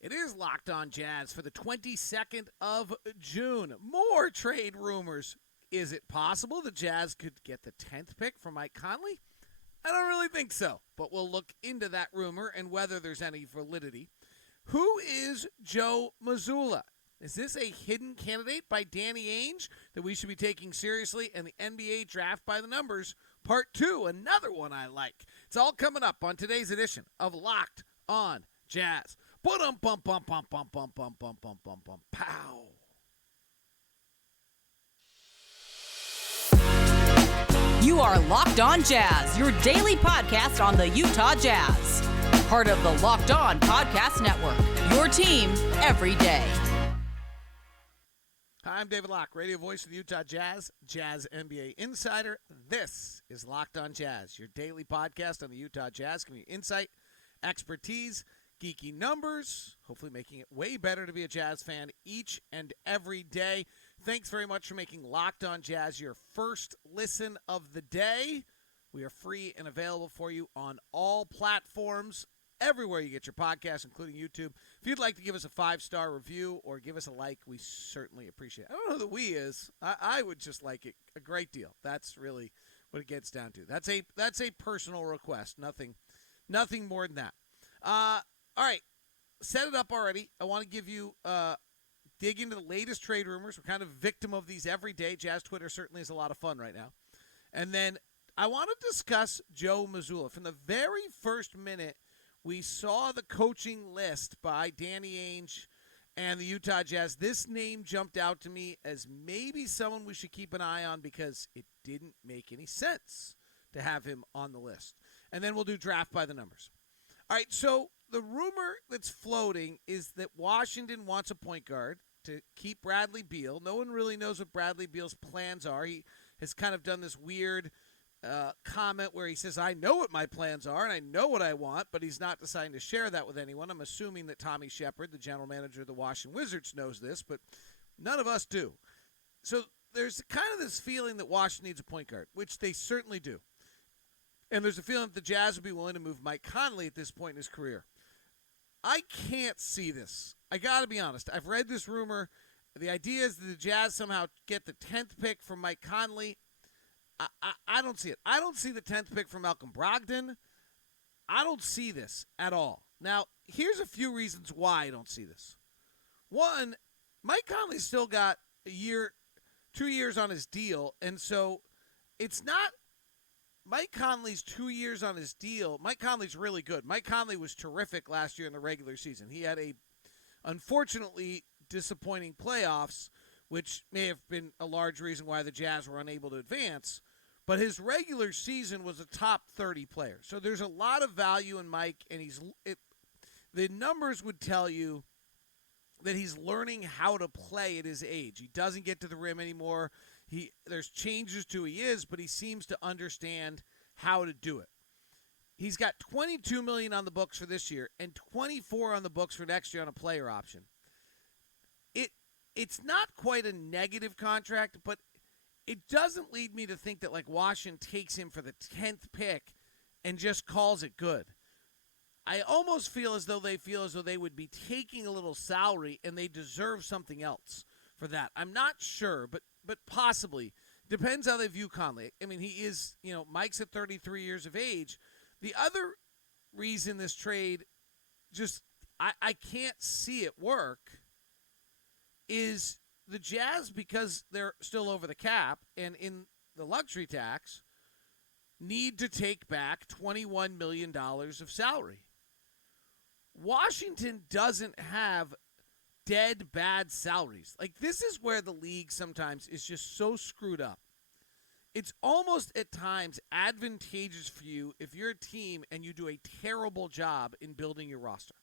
It is Locked On Jazz for the 22nd of June. More trade rumors. Is it possible the Jazz could get the 10th pick from Mike Conley? I don't really think so, but we'll look into that rumor and whether there's any validity. Who is Joe Mazzulla? Is this a hidden candidate by Danny Ainge that we should be taking seriously? And the NBA Draft by the Numbers, Part 2, another one I like. It's all coming up on today's edition of Locked On Jazz. Pow. You are Locked On Jazz, your daily podcast on the Utah Jazz. Part of the Locked On Podcast Network, your team every day. Hi, I'm David Locke, radio voice of the Utah Jazz, Jazz NBA insider. This is Locked On Jazz, your daily podcast on the Utah Jazz, giving you insight, expertise, geeky numbers, hopefully making it way better to be a Jazz fan each and every day. Thanks very much for making Locked On Jazz your first listen of the day. We are free and available for you on all platforms, everywhere you get your podcasts, including YouTube. If you'd like to give us a 5-star review or give us a like, we certainly appreciate it. I don't know who the we is. I would just like it a great deal. That's really what it gets down to. That's a personal request. Nothing more than that. All right, set it up already. I want to give you dig into the latest trade rumors. We're kind of victim of these every day. Jazz Twitter certainly is a lot of fun right now. And then I want to discuss Joe Mazzulla. From the very first minute, we saw the coaching list by Danny Ainge and the Utah Jazz. This name jumped out to me as maybe someone we should keep an eye on because it didn't make any sense to have him on the list. And then we'll do draft by the numbers. All right, so the rumor that's floating is that Washington wants a point guard to keep Bradley Beal. No one really knows what Bradley Beal's plans are. He has kind of done this weird comment where he says, I know what my plans are and I know what I want, but he's not deciding to share that with anyone. I'm assuming that Tommy Shepard, the general manager of the Washington Wizards, knows this, but none of us do. So there's kind of this feeling that Washington needs a point guard, which they certainly do. And there's a feeling that the Jazz would be willing to move Mike Conley at this point in his career. I can't see this. I got to be honest. I've read this rumor. The idea is that the Jazz somehow get the 10th pick from Mike Conley. I don't see it. I don't see the 10th pick from Malcolm Brogdon. I don't see this at all. Now, here's a few reasons why I don't see this. One, Mike Conley's still got 2 years on his deal, and so it's not Mike Conley's 2 years on his deal. Mike Conley's really good. Mike Conley was terrific last year in the regular season. He had a, unfortunately, disappointing playoffs, which may have been a large reason why the Jazz were unable to advance. But his regular season was a top 30 player. So there's a lot of value in Mike, and the numbers would tell you that he's learning how to play at his age. He doesn't get to the rim anymore. There's changes to who he is, but he seems to understand how to do it. He's got $22 million on the books for this year and $24 million on the books for next year on a player option. It's not quite a negative contract, but it doesn't lead me to think that like Washington takes him for the 10th pick and just calls it good. I almost feel as though they would be taking a little salary and they deserve something else for that. I'm not sure, but possibly. Depends how they view Conley. I mean, he is, Mike's at 33 years of age. The other reason this trade just, I can't see it work is the Jazz, because they're still over the cap and in the luxury tax, need to take back $21 million of salary. Washington doesn't have dead bad salaries. Like, this is where the league sometimes is just so screwed up. It's almost at times advantageous for you if you're a team and you do a terrible job in building your roster.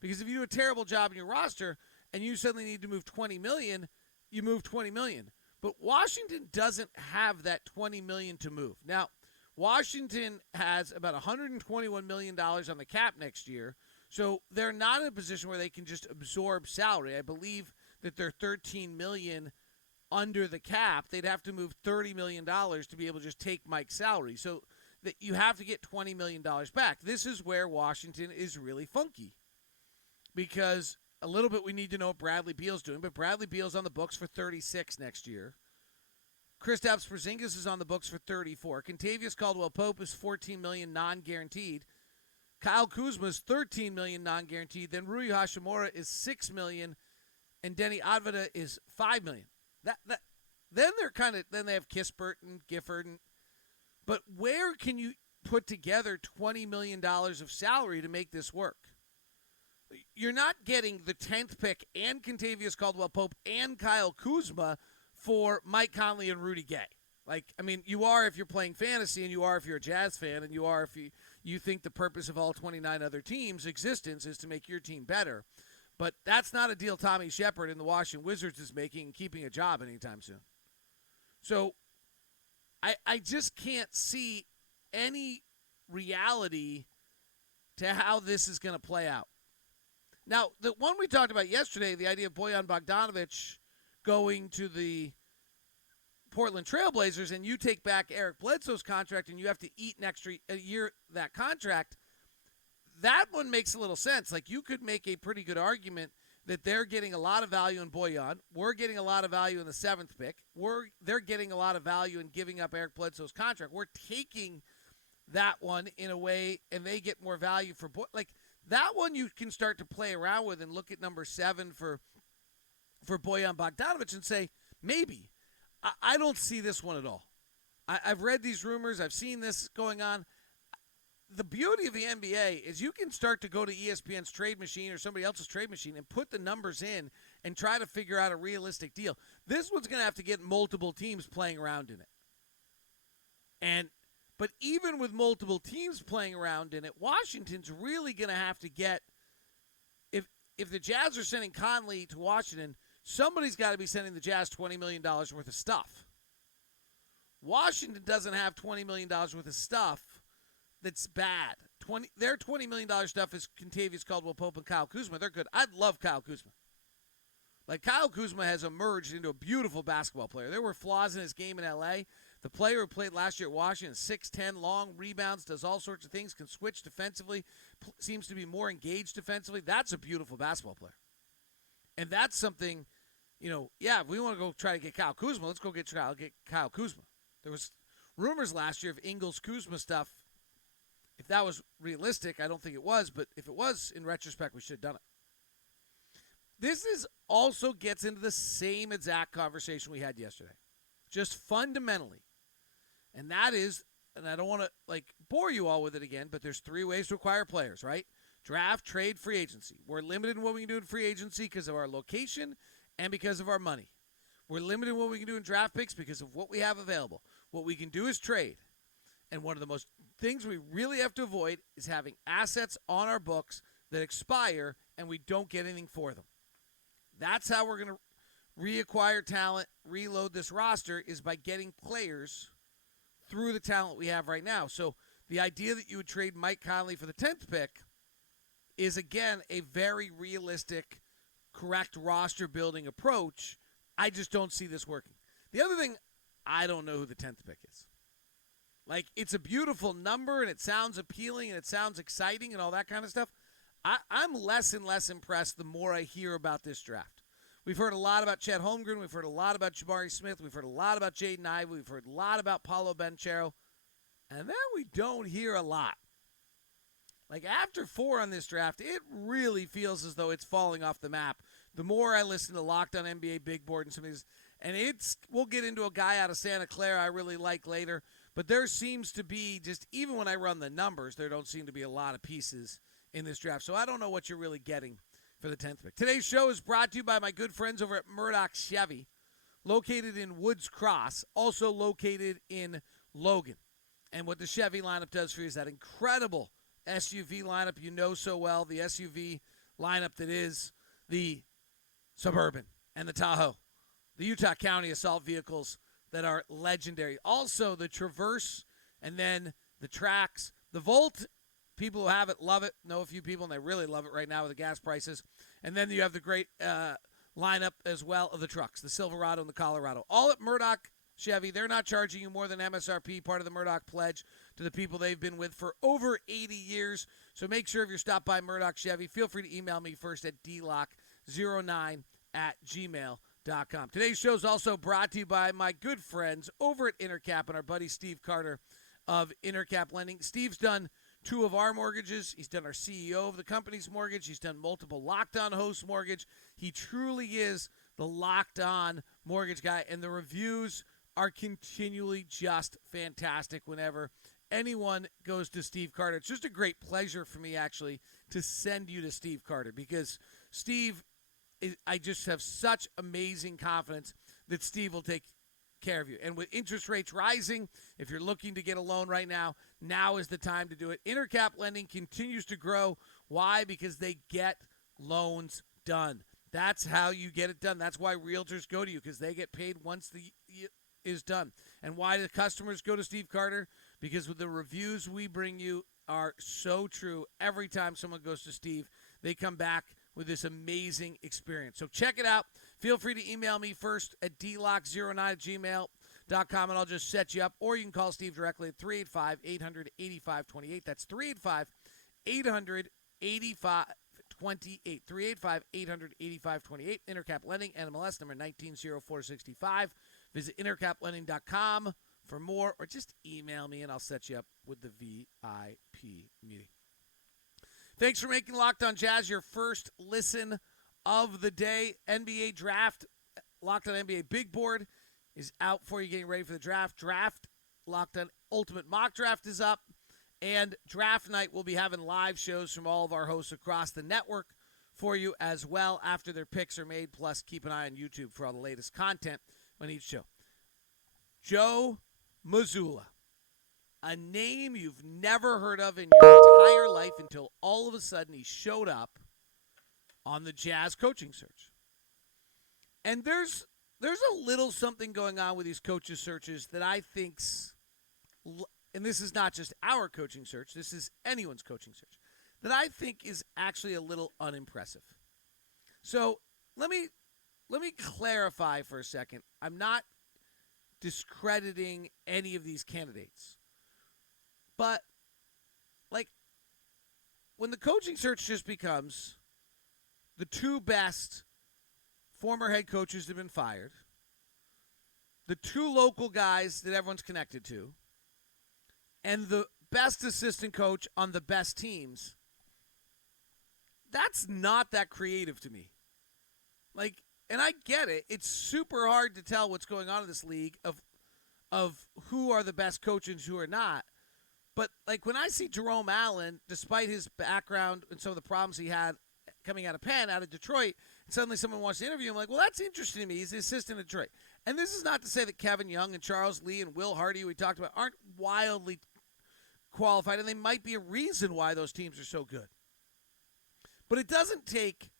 Because if you do a terrible job in your roster and you suddenly need to move $20 million, you move $20 million. But Washington doesn't have that $20 million to move. Now, Washington has about $121 million on the cap next year, so they're not in a position where they can just absorb salary. I believe that they're $13 million under the cap. They'd have to move $30 million to be able to just take Mike's salary. So that you have to get $20 million back. This is where Washington is really funky. because a little bit we need to know what Bradley Beal's doing, but Bradley Beal's on the books for 36 next year. Kristaps Porzingis is on the books for 34. Kentavious Caldwell-Pope is $14 million non-guaranteed. Kyle Kuzma is $13 million non-guaranteed. Then Rui Hachimura is $6 million, and Denny Advada is $5 million. Then they have Kispert and Gifford, but where can you put together $20 million of salary to make this work? You're not getting the 10th pick and Kentavious Caldwell-Pope and Kyle Kuzma for Mike Conley and Rudy Gay. You are if you're playing fantasy, and you are if you're a Jazz fan, and you are if you think the purpose of all 29 other teams' existence is to make your team better. But that's not a deal Tommy Shepard and the Washington Wizards is making and keeping a job anytime soon. So I just can't see any reality to how this is going to play out. Now, the one we talked about yesterday, the idea of Bojan Bogdanović going to the Portland Trailblazers, and you take back Eric Bledsoe's contract and you have to eat an extra year that contract, that one makes a little sense. You could make a pretty good argument that they're getting a lot of value in Bojan. We're getting a lot of value in the 7th pick. They're getting a lot of value in giving up Eric Bledsoe's contract. We're taking that one in a way, and they get more value for that one you can start to play around with and look at number 7 for Bojan Bogdanović and say, maybe. I don't see this one at all. I've read these rumors. I've seen this going on. The beauty of the NBA is you can start to go to ESPN's trade machine or somebody else's trade machine and put the numbers in and try to figure out a realistic deal. This one's going to have to get multiple teams playing around in it. But even with multiple teams playing around in it, Washington's really going to have to get – if the Jazz are sending Conley to Washington, somebody's got to be sending the Jazz $20 million worth of stuff. Washington doesn't have $20 million worth of stuff that's bad. Their $20 million stuff is Kentavious Caldwell-Pope and Kyle Kuzma. They're good. I love Kyle Kuzma. Kyle Kuzma has emerged into a beautiful basketball player. There were flaws in his game in L.A. The player who played last year at Washington, 6'10", long, rebounds, does all sorts of things, can switch defensively, seems to be more engaged defensively. That's a beautiful basketball player. And that's something, if we want to go try to get Kyle Kuzma, let's go get Kyle Kuzma. There was rumors last year of Ingles-Kuzma stuff. If that was realistic, I don't think it was, but if it was, in retrospect, we should have done it. This also gets into the same exact conversation we had yesterday, just fundamentally. And that is, and I don't want to bore you all with it again, but there's 3 ways to acquire players, right? Draft, trade, free agency. We're limited in what we can do in free agency because of our location and because of our money. We're limited in what we can do in draft picks because of what we have available. What we can do is trade. And one of the most things we really have to avoid is having assets on our books that expire and we don't get anything for them. That's how we're going to reacquire talent, reload this roster, is by getting players through the talent we have right now. So the idea that you would trade Mike Conley for the 10th pick is, again, a very realistic, correct roster-building approach. I just don't see this working. The other thing, I don't know who the 10th pick is. It's a beautiful number, and it sounds appealing, and it sounds exciting, and all that kind of stuff. I'm less and less impressed the more I hear about this draft. We've heard a lot about Chet Holmgren. We've heard a lot about Jabari Smith. We've heard a lot about Jaden Ivey. We've heard a lot about Paolo Banchero. And then we don't hear a lot. After 4 on this draft, it really feels as though it's falling off the map. The more I listen to Locked on NBA Big Board and some of these, and we'll get into a guy out of Santa Clara I really like later, but there seems to be, just even when I run the numbers, there don't seem to be a lot of pieces in this draft. So I don't know what you're really getting for the 10th pick. Today's show is brought to you by my good friends over at Murdoch Chevy, located in Woods Cross, also located in Logan. And what the Chevy lineup does for you is that incredible SUV lineup you know so well, the SUV lineup that is the Suburban and the Tahoe, the Utah County assault vehicles that are legendary. Also, the Traverse, and then the Trax. The Volt, people who have it love it. Know a few people, and they really love it right now with the gas prices. And then you have the great lineup as well of the trucks, the Silverado and the Colorado. All at Murdoch Chevy. They're not charging you more than MSRP, part of the Murdoch pledge to the people they've been with for over 80 years. So make sure if you're stopped by Murdoch Chevy, feel free to email me first at dlock09@gmail.com. Today's show is also brought to you by my good friends over at Intercap and our buddy Steve Carter of Intercap Lending. Steve's done 2 of our mortgages. He's done our CEO of the company's mortgage. He's done multiple Locked On host mortgage. He truly is the Locked On mortgage guy, and the reviews are continually just fantastic whenever anyone goes to Steve Carter. It's just a great pleasure for me, actually, to send you to Steve Carter because Steve, I just have such amazing confidence that Steve will take care of you. And with interest rates rising, if you're looking to get a loan right now, now is the time to do it. Intercap Lending continues to grow. Why? Because they get loans done. That's how you get it done. That's why realtors go to you, because they get paid once the is done. And why do customers go to Steve Carter? Because with the reviews we bring you are so true. Every time someone goes to Steve, they come back with this amazing experience. So check it out. Feel free to email me first at dlock09@gmail.com, and I'll just set you up. Or you can call Steve directly at 385-800-8528. That's 385-800-8528. 385-800-8528. Intercap Lending, NMLS number 190465. Visit intercaplending.com for more, or just email me and I'll set you up with the VIP meeting. Thanks for making Locked On Jazz your first listen of the day. NBA Draft, Locked On NBA Big Board is out for you, getting ready for the draft. Locked On Ultimate Mock Draft is up. And Draft Night, we'll be having live shows from all of our hosts across the network for you as well after their picks are made. Plus, keep an eye on YouTube for all the latest content on each show. Joe Mazzulla, a name you've never heard of in your entire life until all of a sudden he showed up on the Jazz coaching search. And there's a little something going on with these coaches searches that I think's, and this is not just our coaching search, this is anyone's coaching search, that I think is actually a little unimpressive. So let me clarify for a second. I'm not discrediting any of these candidates. But, like, when the coaching search just becomes the 2 best former head coaches that have been fired, the 2 local guys that everyone's connected to, and the best assistant coach on the best teams, that's not that creative to me. Like, and I get it. It's super hard to tell what's going on in this league of who are the best coaches, who are not. But, like, when I see Jerome Allen, despite his background and some of the problems he had coming out of Penn, out of Detroit, and suddenly someone wants to interview him, like, well, that's interesting to me. He's the assistant at Detroit. And this is not to say that Kevin Young and Charles Lee and Will Hardy, who we talked about, aren't wildly qualified, and they might be a reason why those teams are so good. But it doesn't take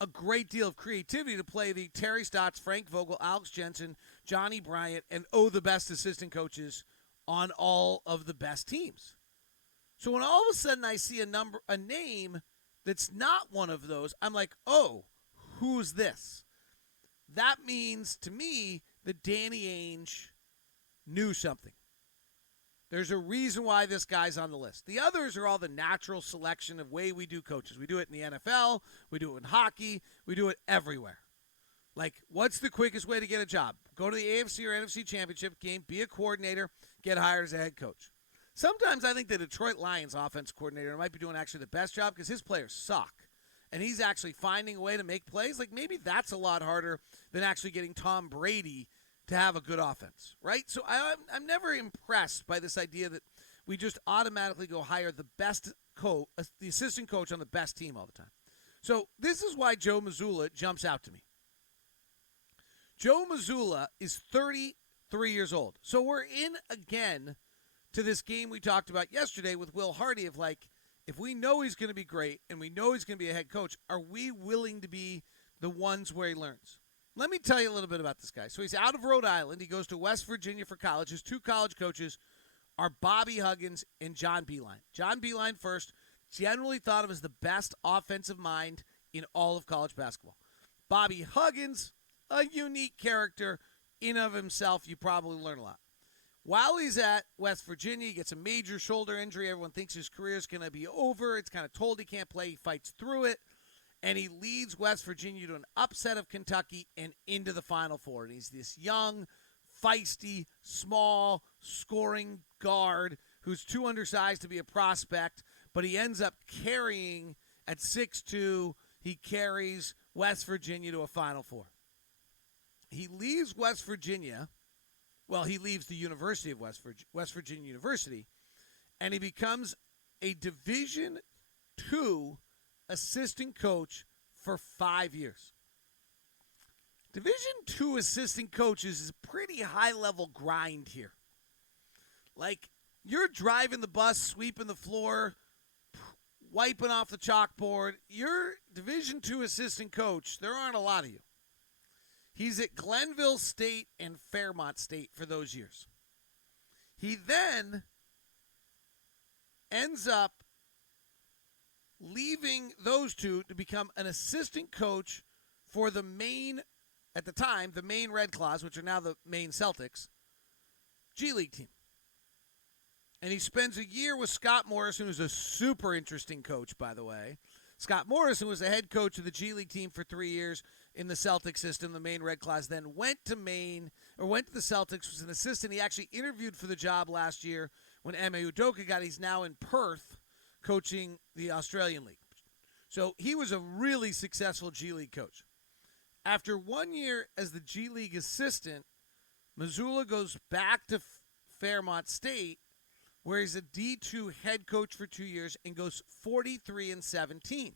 a great deal of creativity to play the Terry Stotts, Frank Vogel, Alex Jensen, Johnny Bryant, and the best assistant coaches on all of the best teams. So when all of a sudden I see a name that's not one of those, I'm like, oh, who's this? That means to me that Danny Ainge knew something. There's a reason why this guy's on the list. The others are all the natural selection of way we do coaches. We do it in the NFL. We do it in hockey. We do it everywhere. Like, what's the quickest way to get a job? Go to the AFC or NFC championship game, be a coordinator, get hired as a head coach. Sometimes I think the Detroit Lions offense coordinator might be doing actually the best job because his players suck. And he's actually finding a way to make plays. Like, maybe that's a lot harder than actually getting Tom Brady to have a good offense, right? So I'm never impressed by this idea that we just automatically go hire the best coach, the assistant coach on the best team all the time. So this is why Joe Mazzulla jumps out to me. Joe Mazzulla is 33 years old. So we're in again to this game we talked about yesterday with Will Hardy of, like, if we know he's going to be great and we know he's going to be a head coach, are we willing to be the ones where he learns? Let me tell you a little bit about this guy. So he's out of Rhode Island. He goes to West Virginia for college. His 2 college coaches are Bobby Huggins and John Beilein. John Beilein first, generally thought of as the best offensive mind in all of college basketball. Bobby Huggins, a unique character in of himself. You probably learn a lot. While he's at West Virginia, he gets a major shoulder injury. Everyone thinks his career is going to be over. It's kind of told he can't play. He fights through it, and he leads West Virginia to an upset of Kentucky and into the Final Four. And he's this young, feisty, small, scoring guard who's too undersized to be a prospect, but he ends up carrying at 6'2". He carries West Virginia to a Final Four. He leaves West Virginia. Well, he leaves the University of West Virginia University, and he becomes a Division II assistant coach for 5 years. Division II assistant coaches is a pretty high-level grind here. Like, you're driving the bus, sweeping the floor, wiping off the chalkboard. You're Division II assistant coach. There aren't a lot of you. He's at Glenville State and Fairmont State for those years. He then ends up leaving those two to become an assistant coach for the Maine, at the time, the Maine Red Claws, which are now the Maine Celtics, G League team. And he spends a year with Scott Morrison, who's a super interesting coach, by the way. Scott Morrison was the head coach of the G League team for 3 years in the Celtics system, the Maine Red Claws, then went to the Celtics, was an assistant. He actually interviewed for the job last year when Ime Udoka got. He's now in Perth coaching the Australian League. So he was a really successful G League coach. After 1 year as the G League assistant, Mazzulla goes back to Fairmont State, where he's a D2 head coach for 2 years and goes 43-17.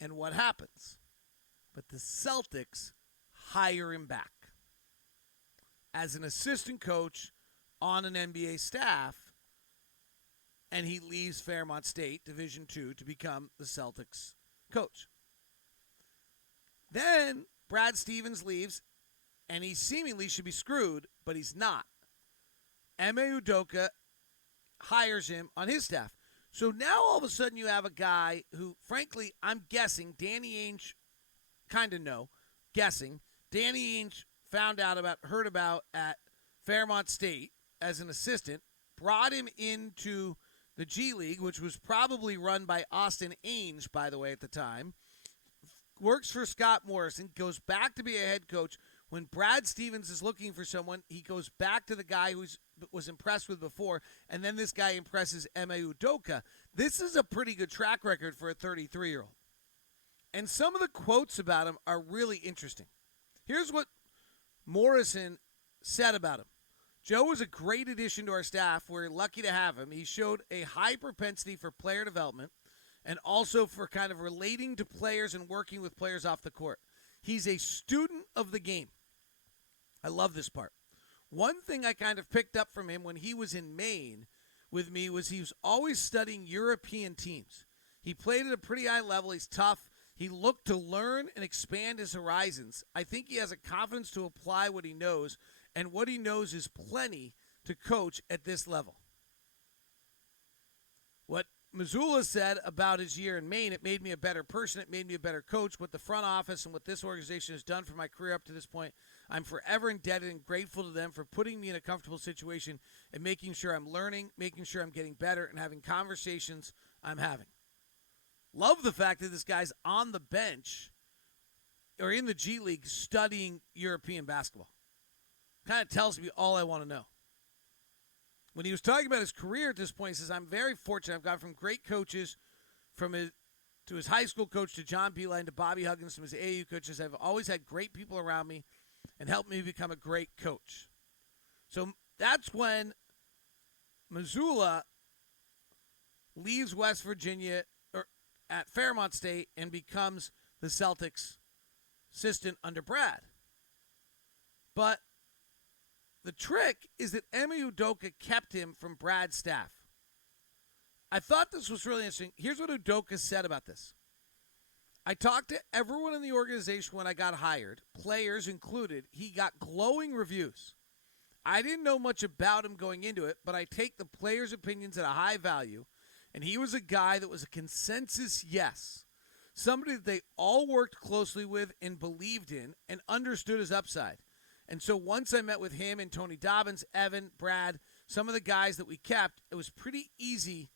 And what happens? But the Celtics hire him back as an assistant coach on an NBA staff, and he leaves Fairmont State, Division II, to become the Celtics coach. Then Brad Stevens leaves, and he seemingly should be screwed, but he's not. Ime Udoka hires him on his staff. So now all of a sudden you have a guy who, frankly, I'm guessing, Danny Ainge guessing, Danny Ainge heard about at Fairmont State as an assistant, brought him into the G League, which was probably run by Austin Ainge, by the way, at the time, works for Scott Morrison, goes back to be a head coach. When Brad Stevens is looking for someone, he goes back to the guy who was impressed with before, and then this guy impresses Ime Udoka. This is a pretty good track record for a 33-year-old. And some of the quotes about him are really interesting. Here's what Morrison said about him. Joe was a great addition to our staff. We're lucky to have him. He showed a high propensity for player development and also for kind of relating to players and working with players off the court. He's a student of the game. I love this part. One thing I kind of picked up from him when he was in Maine with me was he was always studying European teams. He played at a pretty high level. He's tough. He looked to learn and expand his horizons. I think he has a confidence to apply what he knows, and what he knows is plenty to coach at this level. What Mazzulla said about his year in Maine, it made me a better person, it made me a better coach. What the front office and what this organization has done for my career up to this point, I'm forever indebted and grateful to them for putting me in a comfortable situation and making sure I'm learning, making sure I'm getting better, and having conversations I'm having. Love the fact that this guy's on the bench or in the G League studying European basketball. Kind of tells me all I want to know. When he was talking about his career at this point, he says, I'm very fortunate. I've gone from great coaches to his high school coach to John Beeline to Bobby Huggins to his AAU coaches. I've always had great people around me and helped me become a great coach. So that's when Mazzulla leaves West Virginia at Fairmont State and becomes the Celtics assistant under Brad. But the trick is that Ime Udoka kept him from Brad's staff. I thought this was really interesting. Here's what Udoka said about this. I talked to everyone in the organization when I got hired, players included. He got glowing reviews. I didn't know much about him going into it, but I take the players' opinions at a high value, and he was a guy that was a consensus yes, somebody that they all worked closely with and believed in and understood his upside. And so once I met with him and Tony Dobbins, Evan, Brad, some of the guys that we kept, it was pretty easy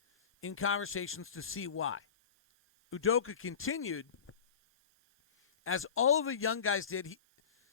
in conversations to see why. Udoka continued, as all of the young guys did.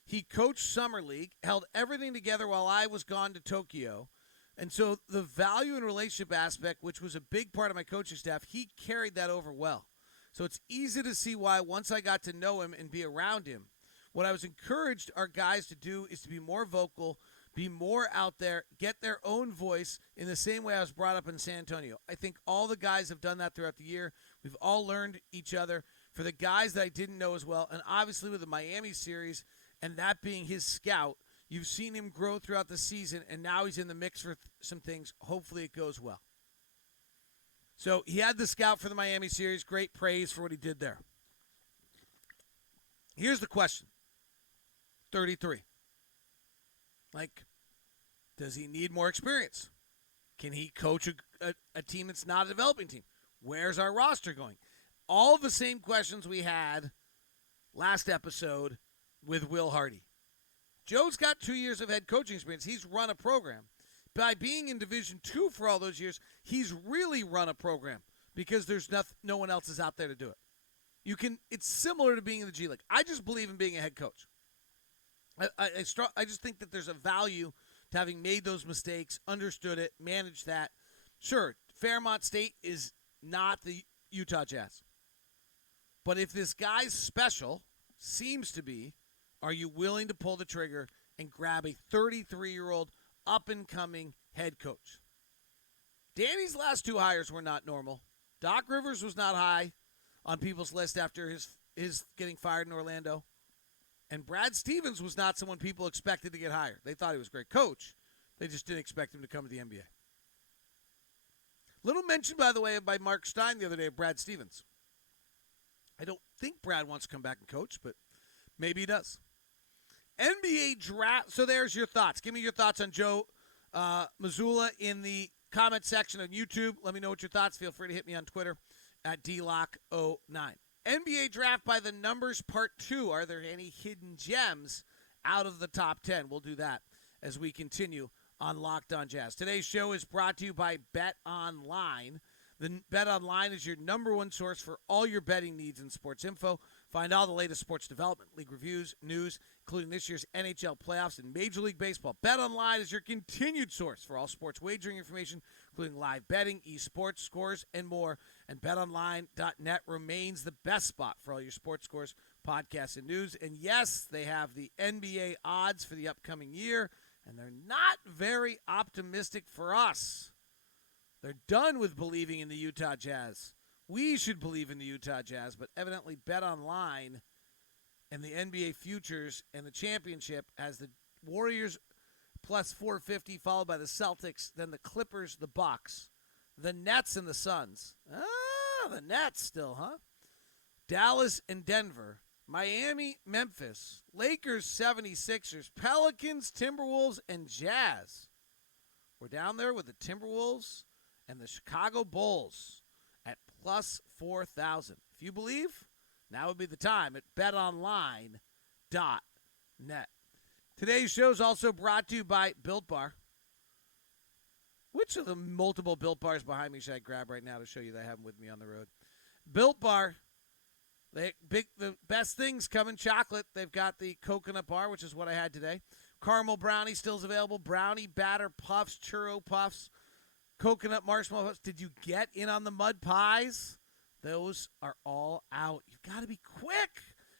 He coached Summer League, held everything together while I was gone to Tokyo. And so the value and relationship aspect, which was a big part of my coaching staff, he carried that over well. So it's easy to see why once I got to know him and be around him, what I was encouraged our guys to do is to be more vocal, be more out there, get their own voice in the same way I was brought up in San Antonio. I think all the guys have done that throughout the year. We've all learned each other. For the guys that I didn't know as well, and obviously with the Miami series and that being his scout, you've seen him grow throughout the season, and now he's in the mix for some things. Hopefully it goes well. So he had the scout for the Miami series. Great praise for what he did there. Here's the question. 33. Does he need more experience? Can he coach a team that's not a developing team? Where's our roster going? All the same questions we had last episode with Will Hardy. Joe's got 2 years of head coaching experience. He's run a program. By being in Division II for all those years, he's really run a program because there's no one else is out there to do it. It's similar to being in the G League. I just believe in being a head coach. I just think that there's a value to having made those mistakes, understood it, managed that. Sure, Fairmont State is not the Utah Jazz. But if this guy's special, seems to be, are you willing to pull the trigger and grab a 33-year-old up-and-coming head coach? Danny's last two hires were not normal. Doc Rivers was not high on people's list after his getting fired in Orlando. And Brad Stevens was not someone people expected to get hired. They thought he was a great coach. They just didn't expect him to come to the NBA. Little mention, by the way, by Mark Stein the other day of Brad Stevens. I don't think Brad wants to come back and coach, but maybe he does. NBA draft. So there's your thoughts. Give me your thoughts on Joe Mazzulla in the comment section on YouTube. Let me know what your thoughts. Feel free to hit me on Twitter at DLock09. NBA draft by the numbers part 2. Are there any hidden gems out of the top 10? We'll do that as we continue on Locked On Jazz. Today's show is brought to you by Bet Online. The Bet Online is your number one source for all your betting needs and sports info. Find all the latest sports development, league reviews, news, including this year's NHL playoffs and Major League Baseball. Bet Online is your continued source for all sports wagering information, including live betting, esports, scores, and more. And betonline.net remains the best spot for all your sports scores, podcasts, and news. And yes, they have the NBA odds for the upcoming year, and they're not very optimistic for us. They're done with believing in the Utah Jazz. We should believe in the Utah Jazz, but evidently BetOnline and the NBA futures and the championship has the Warriors plus 450, followed by the Celtics, then the Clippers, the Bucks, the Nets, and the Suns. The Nets still, huh? Dallas and Denver, Miami, Memphis, Lakers, 76ers, Pelicans, Timberwolves, and Jazz. We're down there with the Timberwolves and the Chicago Bulls at plus 4,000. If you believe, now would be the time at betonline.net. Today's show is also brought to you by Built Bar. Which of the multiple Built Bars behind me should I grab right now to show you that I have them with me on the road? Built Bar, the best things come in chocolate. They've got the coconut bar, which is what I had today. Caramel brownie still is available. Brownie batter puffs, churro puffs, coconut marshmallow puffs. Did you get in on the mud pies? Those are all out. You've got to be quick.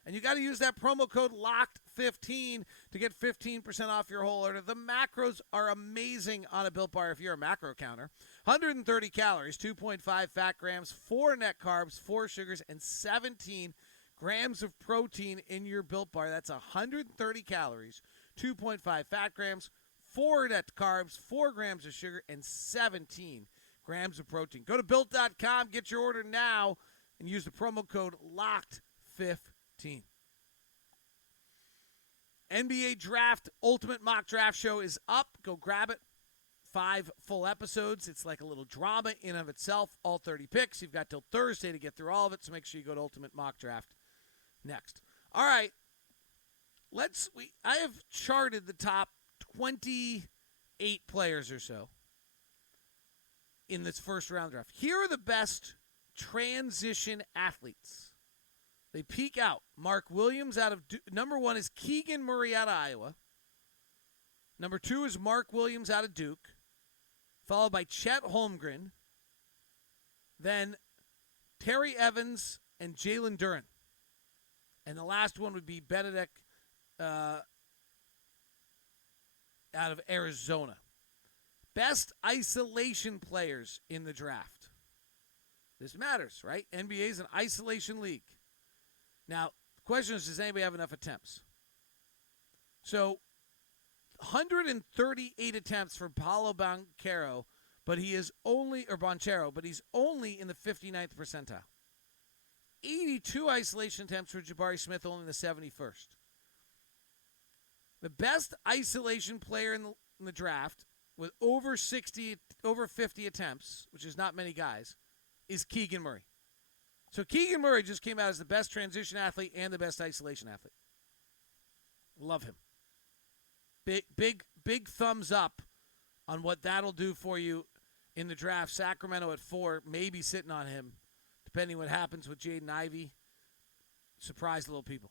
And you got to use that promo code LOCKED15 to get 15% off your whole order. The macros are amazing on a Built Bar if you're a macro counter. 130 calories, 2.5 fat grams, 4 net carbs, 4 sugars, and 17 grams of protein in your Built Bar. That's 130 calories, 2.5 fat grams, 4 net carbs, 4 grams of sugar, and 17 grams of protein. Go to Built.com, get your order now, and use the promo code LOCKED15. NBA Draft Ultimate Mock Draft Show is up. Go grab it. 5 full episodes. It's like a little drama in of itself. All 30 picks. You've got till Thursday to get through all of it, so make sure you go to Ultimate Mock Draft next. All right. I have charted the top 28 players or so in this first round draft. Here are the best transition athletes. They peak out. Mark Williams out of number 1 is Keegan Murray out of Iowa. Number 2 is Mark Williams out of Duke, followed by Chet Holmgren, then Terry Evans and Jalen Duren. And the last one would be Benedict out of Arizona. Best isolation players in the draft. This matters, right? NBA is an isolation league. Now, the question is, does anybody have enough attempts? So, 138 attempts for Paolo Banchero, but he's only in the 59th percentile. 82 isolation attempts for Jabari Smith, only in the 71st. The best isolation player in the draft with over 50 attempts, which is not many guys, is Keegan Murray. So Keegan Murray just came out as the best transition athlete and the best isolation athlete. Love him. Big thumbs up on what that'll do for you in the draft. Sacramento at 4, maybe sitting on him, depending what happens with Jaden Ivey. Surprise little people.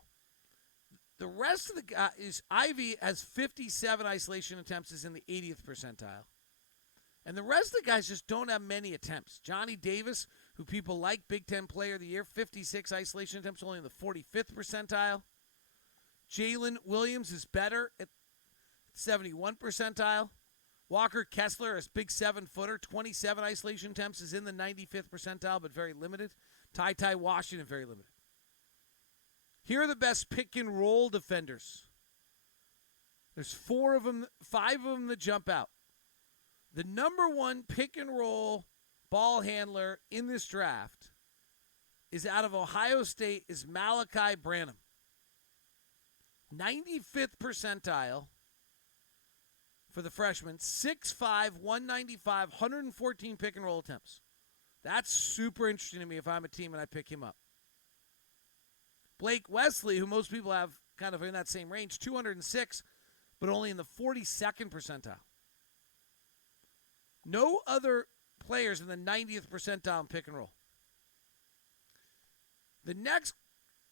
The rest of the guys, Ivy has 57 isolation attempts, is in the 80th percentile. And the rest of the guys just don't have many attempts. Johnny Davis, who people like, Big Ten Player of the Year, 56 isolation attempts, only in the 45th percentile. Jalen Williams is better at 71 percentile. Walker Kessler, a big 7-footer, 27 isolation attempts, is in the 95th percentile, but very limited. Ty Washington, very limited. Here are the best pick-and-roll defenders. There's 5 of them that jump out. The number 1 pick-and-roll ball handler in this draft is out of Ohio State, is Malachi Branham. 95th percentile for the freshman, 6'5", 195, 114 pick-and-roll attempts. That's super interesting to me if I'm a team and I pick him up. Blake Wesley, who most people have kind of in that same range, 206, but only in the 42nd percentile. No other players in the 90th percentile in pick and roll. The next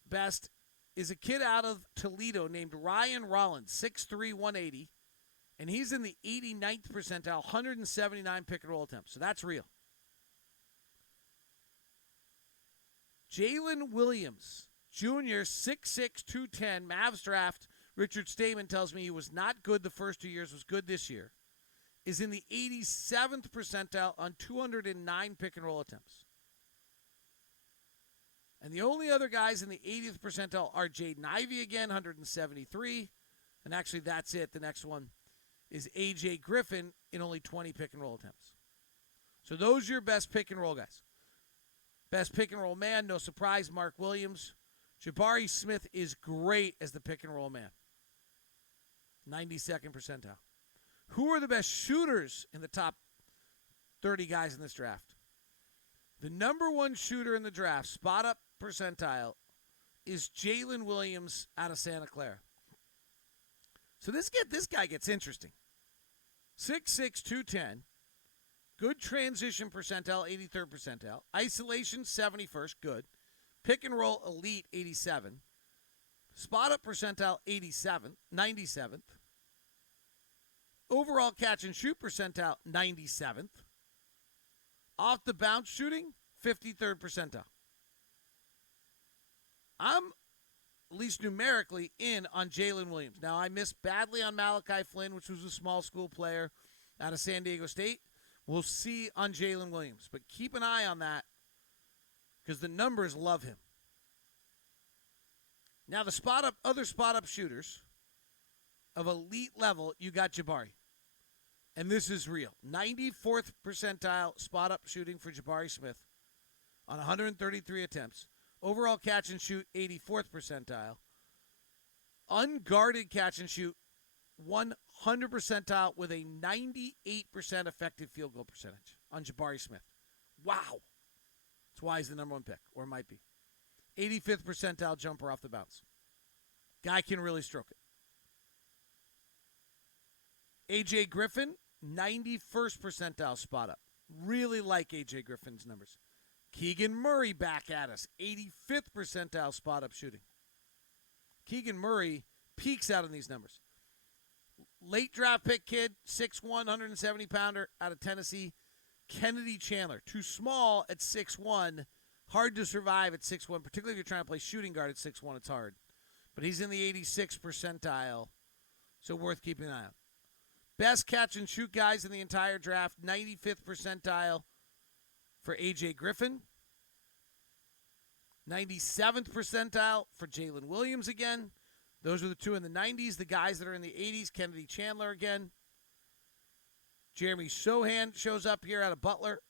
best is a kid out of Toledo named Ryan Rollins, 6'3", 180, and he's in the 89th percentile, 179 pick and roll attempts. So that's real. Jalen Williams, Jr., 6'6", 210, Mavs draft. Richard Stamen tells me he was not good the first 2 years, was good this year. Is in the 87th percentile on 209 pick-and-roll attempts. And the only other guys in the 80th percentile are Jaden Ivey again, 173. And actually, that's it. The next one is A.J. Griffin in only 20 pick-and-roll attempts. So those are your best pick-and-roll guys. Best pick-and-roll man, no surprise, Mark Williams. Jabari Smith is great as the pick-and-roll man. 92nd percentile. Who are the best shooters in the top 30 guys in this draft? The number 1 shooter in the draft, spot-up percentile, is Jalen Williams out of Santa Clara. So this guy gets interesting. 6'6", 210. Good transition percentile, 83rd percentile. Isolation, 71st, good. Pick and roll, elite, 87. Spot up percentile, 97th. Overall catch and shoot percentile, 97th. Off the bounce shooting, 53rd percentile. I'm, at least numerically, in on Jalen Williams. Now, I missed badly on Malachi Flynn, which was a small school player out of San Diego State. We'll see on Jalen Williams. But keep an eye on that because the numbers love him. Now, the other spot-up shooters of elite level, you got Jabari. And this is real. 94th percentile spot-up shooting for Jabari Smith on 133 attempts. Overall catch and shoot, 84th percentile. Unguarded catch and shoot, 100 percentile with a 98% effective field goal percentage on Jabari Smith. Wow. That's why he's the number 1 pick, or might be. 85th percentile jumper off the bounce. Guy can really stroke it. A.J. Griffin, 91st percentile spot up. Really like A.J. Griffin's numbers. Keegan Murray back at us. 85th percentile spot up shooting. Keegan Murray peaks out in these numbers. Late draft pick kid, 6'1", 170-pounder out of Tennessee. Kennedy Chandler, too small at 6'1", hard to survive at 6'1", particularly if you're trying to play shooting guard at 6'1", it's hard. But he's in the 86th percentile, so worth keeping an eye on. Best catch and shoot guys in the entire draft, 95th percentile for A.J. Griffin. 97th percentile for Jalen Williams again. Those are the two in the 90s. The guys that are in the 80s, Kennedy Chandler again. Jeremy Sohan shows up here out of Baylor,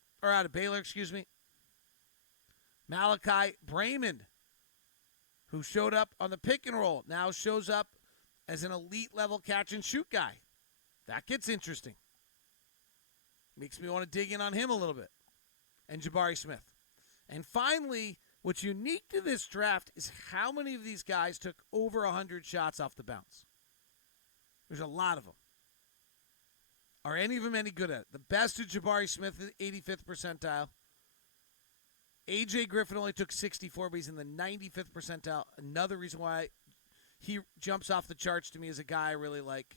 Malachi Brayman, who showed up on the pick and roll, now shows up as an elite level catch and shoot guy. That gets interesting. Makes me want to dig in on him a little bit. And Jabari Smith. And finally, what's unique to this draft is how many of these guys took over 100 shots off the bounce. There's a lot of them. Are any of them any good at it? The best is Jabari Smith, 85th percentile. A.J. Griffin only took 64, but he's in the 95th percentile. Another reason why he jumps off the charts to me is a guy I really like.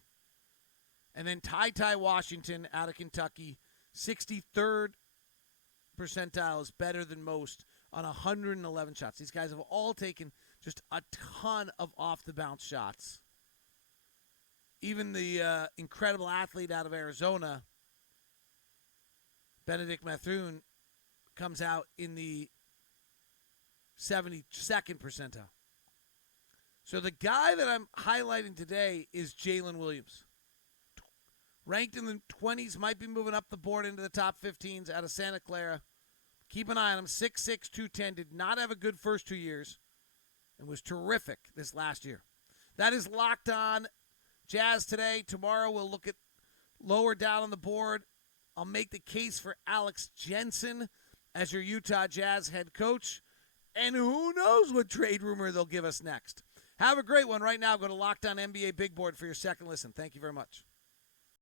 And then Ty Washington out of Kentucky, 63rd percentile is better than most on 111 shots. These guys have all taken just a ton of off-the-bounce shots. Even the incredible athlete out of Arizona, Benedict Mathurin, comes out in the 72nd percentile. So the guy that I'm highlighting today is Jalen Williams. Ranked in the 20s, might be moving up the board into the top 15s out of Santa Clara. Keep an eye on him. 6'6", 210, did not have a good first 2 years and was terrific this last year. That is Locked On Jazz today. Tomorrow we'll look at lower down on the board. I'll make the case for Alex Jensen as your Utah Jazz head coach. And who knows what trade rumor they'll give us next. Have a great one right now. Go to Locked On NBA Big Board for your second listen. Thank you very much.